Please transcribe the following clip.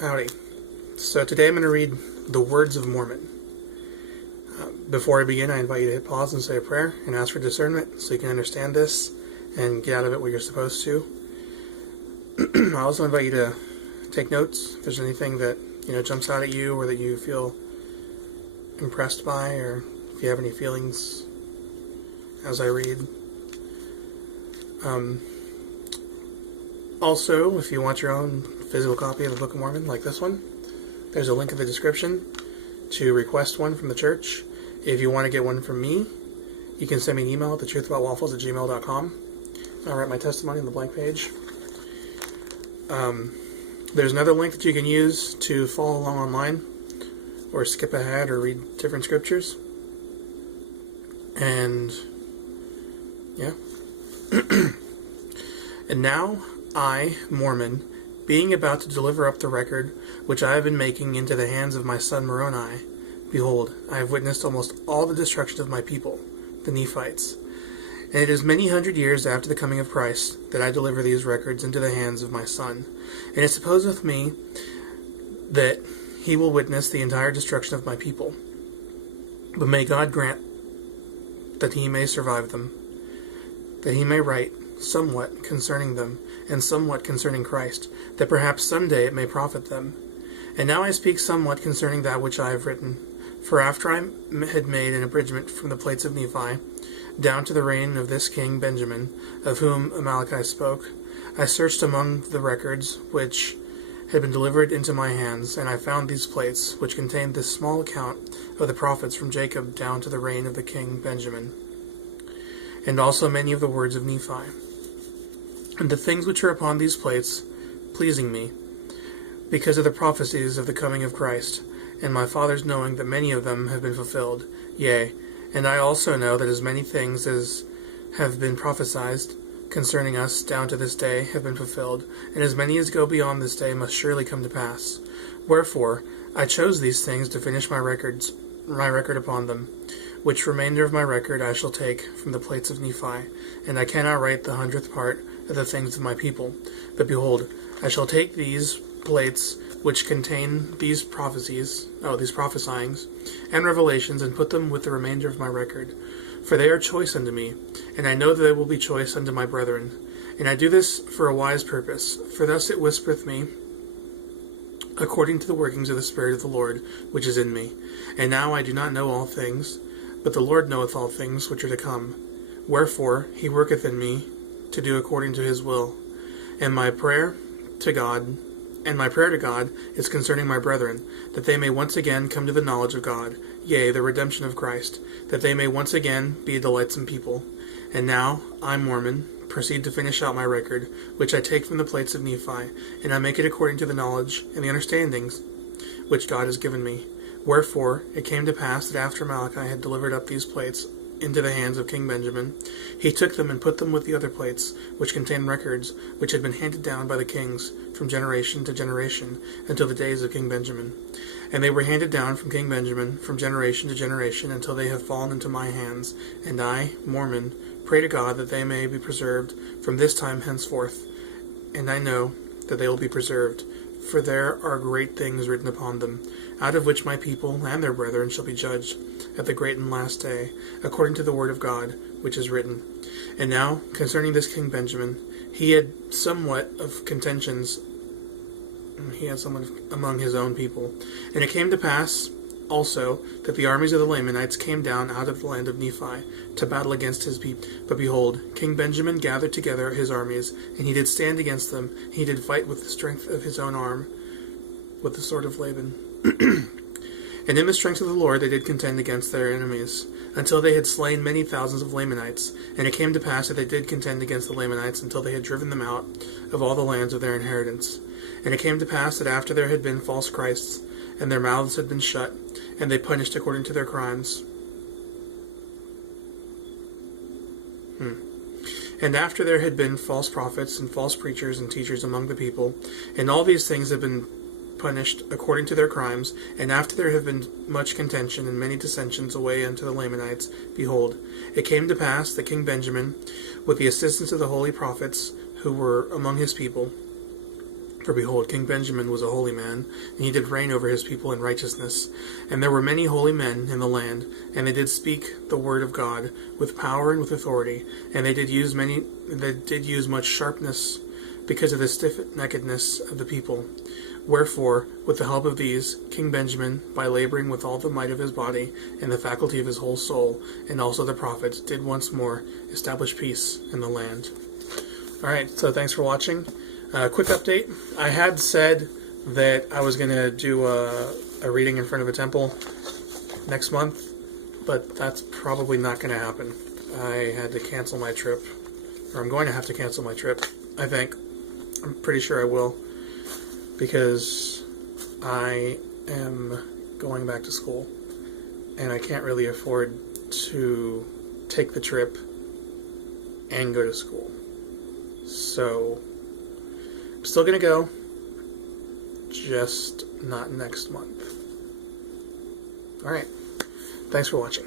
Howdy. So today I'm going to read the Words of Mormon. Before I begin, I invite you to hit pause and say a prayer and ask for discernment so you can understand this and get out of it what you're supposed to. I also invite you to take notes if there's anything that jumps out at you or that you feel impressed by, or if you have any feelings as I read. Also, if you want your own physical copy of the Book of Mormon, like this one, there's a link in the description to request one from the church. If you want to get one from me, you can send me an email at thetruthaboutwaffles@gmail.com. I'll write my testimony on the blank page. There's another link that you can use to follow along online, or skip ahead or read different scriptures. And, yeah. And now, I, Mormon, being about to deliver up the record which I have been making into the hands of my son Moroni, behold, I have witnessed almost all the destruction of my people, the Nephites. And it is many hundred years after the coming of Christ that I deliver these records into the hands of my son. And it supposeth me that he will witness the entire destruction of my people. But may God grant that he may survive them, that he may write somewhat concerning them, and somewhat concerning Christ, that perhaps someday it may profit them. And now I speak somewhat concerning that which I have written. For after I had made an abridgment from the plates of Nephi, down to the reign of this king Benjamin, of whom Amaleki spoke, I searched among the records which had been delivered into my hands, and I found these plates, which contained this small account of the prophets from Jacob down to the reign of the king Benjamin, and also many of the words of Nephi. And the things which are upon these plates, pleasing me, because of the prophecies of the coming of Christ, and my fathers knowing that many of them have been fulfilled, yea, and I also know that as many things as have been prophesied concerning us down to this day have been fulfilled, and as many as go beyond this day must surely come to pass. Wherefore I chose these things to finish my record upon them, which remainder of my record I shall take from the plates of Nephi, and I cannot write the 100th part of the things of my people. But behold, I shall take these plates which contain these prophesyings, and revelations, and put them with the remainder of my record. For they are choice unto me, and I know that they will be choice unto my brethren. And I do this for a wise purpose, for thus it whispereth me, according to the workings of the Spirit of the Lord, which is in me. And now I do not know all things, but the Lord knoweth all things which are to come. Wherefore he worketh in me to do according to his will. And my prayer to God is concerning my brethren, that they may once again come to the knowledge of God, yea, the redemption of Christ, that they may once again be a delightsome people. And now I, Mormon, proceed to finish out my record, which I take from the plates of Nephi, and I make it according to the knowledge and the understandings which God has given me. Wherefore it came to pass that after Amaleki had delivered up these plates into the hands of King Benjamin, he took them and put them with the other plates, which contained records which had been handed down by the kings from generation to generation until the days of King Benjamin. And they were handed down from King Benjamin from generation to generation until they have fallen into my hands. And I, Mormon, pray to God that they may be preserved from this time henceforth. And I know that they will be preserved, for there are great things written upon them, out of which my people and their brethren shall be judged at the great and last day, according to the word of God, which is written. And now, concerning this King Benjamin, he had somewhat of contentions among his own people. And it came to pass also that the armies of the Lamanites came down out of the land of Nephi to battle against his people. But behold, King Benjamin gathered together his armies, and he did stand against them. He did fight with the strength of his own arm, with the sword of Laban. And in the strength of the Lord they did contend against their enemies, until they had slain many thousands of Lamanites. And it came to pass that they did contend against the Lamanites until they had driven them out of all the lands of their inheritance. And it came to pass that after there had been false Christs, and their mouths had been shut, and they punished according to their crimes. And after there had been false prophets and false preachers and teachers among the people, and all these things had been punished according to their crimes, and after there have been much contention and many dissensions away unto the Lamanites, behold, it came to pass that King Benjamin, with the assistance of the holy prophets who were among his people, For behold, King Benjamin was a holy man, and he did reign over his people in righteousness. And there were many holy men in the land, and they did speak the word of God with power and with authority, and they did use much sharpness because of the stiff-neckedness of the people. Wherefore, with the help of these, King Benjamin, by laboring with all the might of his body and the faculty of his whole soul, and also the prophets, did once more establish peace in the land. Alright, so thanks for watching. Quick update. I had said that I was going to do a reading in front of a temple next month, but that's probably not going to happen. I had to cancel my trip, or I'm going to have to cancel my trip, I think. I'm pretty sure I will, because I am going back to school, and I can't really afford to take the trip and go to school. So, I'm still going to go, just not next month. Alright, thanks for watching.